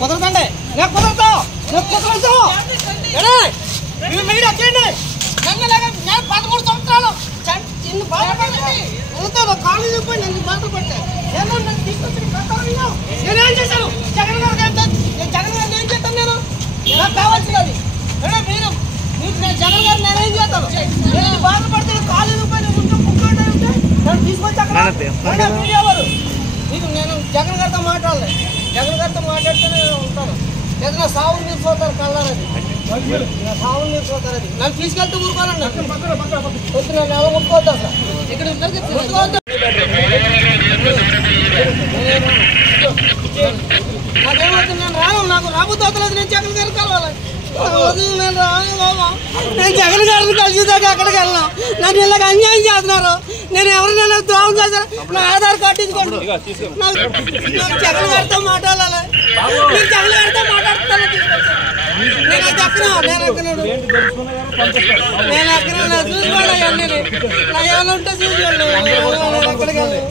కుదరదండి, నేను కుదరతావు, నేను కుదరతావు. మీరు వచ్చేయండి. నేను 13 సంవత్సరాలు చిన్న బాధపడండి, కాళ్ళు చెప్పి నన్ను బాధపడ్డా. నన్ను తీసుకొచ్చి నేనేం చేశాను? జగన్ గారు జగన్ గారిని ఏం చేస్తాను? నేను నాకు కావాల్సినది మీరు నేను జగన్ గారు నేనేం చేస్తాను? నేను బాధపడితే కాళ్ళు రూపాయలు ఉంటే నన్ను తీసుకొచ్చి అక్కడ మీడియావారు మీకు నేను జగన్ గారితో మాట్లాడలేదు. జగన్ గారితో మాట్లాడితేనే ఉంటాను. లేదా నా సావులు మీరు పోతారు కళ్ళారది, నా సావులు మీరు పోతారు. అది నన్ను తీసుకెళ్తే ఊరుకోవాలండి. వద్దు, నన్ను ఎవరు ముట్టుకోవద్దు. అసలు ఇక్కడ ముట్టుకోవద్దు. నాకేమవుతుంది? నేను రాను, నాకు రాబోతు అవుతలేదు. నేను జగన్ గారికి కలవాలి. నేను రాను బాబా. నేను జగన్ గారిని కలిసిదాకా ఎక్కడికి వెళ్ళను. నన్ను ఇలాగ అన్యాయం చేస్తున్నారు. నేను ఎవరినైనా ద్రోహం చేశాను. నా ఆధార్ కార్డు ఇదికోండి. నాకు జగన్ గారితో మాట్లాడాలి. నేను జగన్ గారితో మాట్లాడుతాను. నేను ఎక్కను, నేను ఎక్కనాడు, నేను ఎక్కన చూసుకోండి. అవన్నీ నా ఏమైనా ఉంటే చూసుకోండి. ఎక్కడికి వెళ్ళను.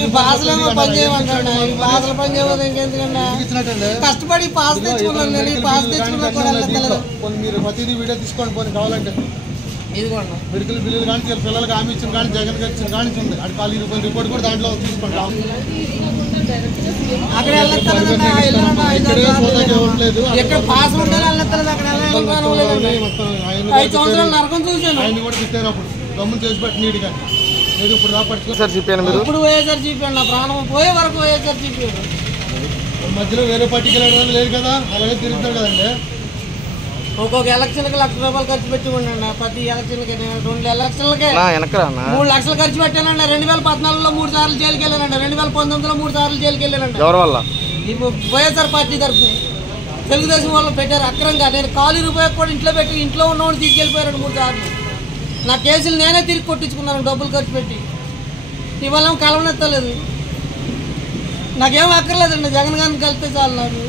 ఈ పాసలేమో పని చేయమంటాడు. ఈ పాసలు పని చేయమని ఇంకెందుకన్నా కష్టపడి పాస్ తెచ్చుకున్నాను. నేను ఈ పాస్ తెచ్చుకున్నా కూడా వెళ్ళలేదు. మీరు ప్రతిదీ వీడియో తీసుకోండి. పోనీ కావాలంటే ఇదిగోండి మెడికల్ బిల్లులు కానీ పిల్లలకి హామీ ఇచ్చిన కానీ జగన్ గారు ఇచ్చిన కానీ ఉంది. అది ఖాళీ రిపోర్ట్ కూడా దాంట్లో తీసుకోండి. అక్కడ వెళ్ళలేదు. ఎక్కడ పాస్ ఉంటే వెళ్ళలేదు. అక్కడ 5 సంవత్సరాలు నరకం చూశాను. ఆయన కూడా తిట్టారు. అప్పుడు గమ్మున చేసి పెట్టి నీటి కానీ లేదు. ఇప్పుడు ఇప్పుడు వైఎస్ఆర్ జీపీ నా ప్రాణం పోయే వరకు వైఎస్ఆర్ జీపీ. మధ్యలో వేరే పార్టీకి వెళ్ళడం లేదు కదా, అలాగే తిరుగుతాడు కదండి. ఒక్కొక్క ఎలక్షన్కి ₹1,00,000 ఖర్చు పెట్టి ఉండండి. ప్రతి ఎలక్షన్కి 2 ఎలక్షన్లకే 3 లక్షలు ఖర్చు పెట్టానండి. 2014లో 3 సార్లు జైలుకి వెళ్ళానండి. 2019లో 3 సార్లు జైలుకి వెళ్ళానండి. ఎవరి వల్ల? వైఎస్ఆర్ పార్టీ తరఫున తెలుగుదేశం వాళ్ళు పెట్టారు అక్రంగా. నేను ఖాళీ రూపాయి కూడా ఇంట్లో పెట్టి ఇంట్లో ఉన్నవాడిని తీసుకెళ్ళిపోయారు 3 సార్లు. నా కేసులు నేనే తిరిగి కొట్టించుకున్నాను డబ్బులు ఖర్చు పెట్టి. ఇవాళ కలవనెత్తలేదు. నాకేం అక్కర్లేదండి. జగన్ గారిని కలిస్తే చాలు నాకు.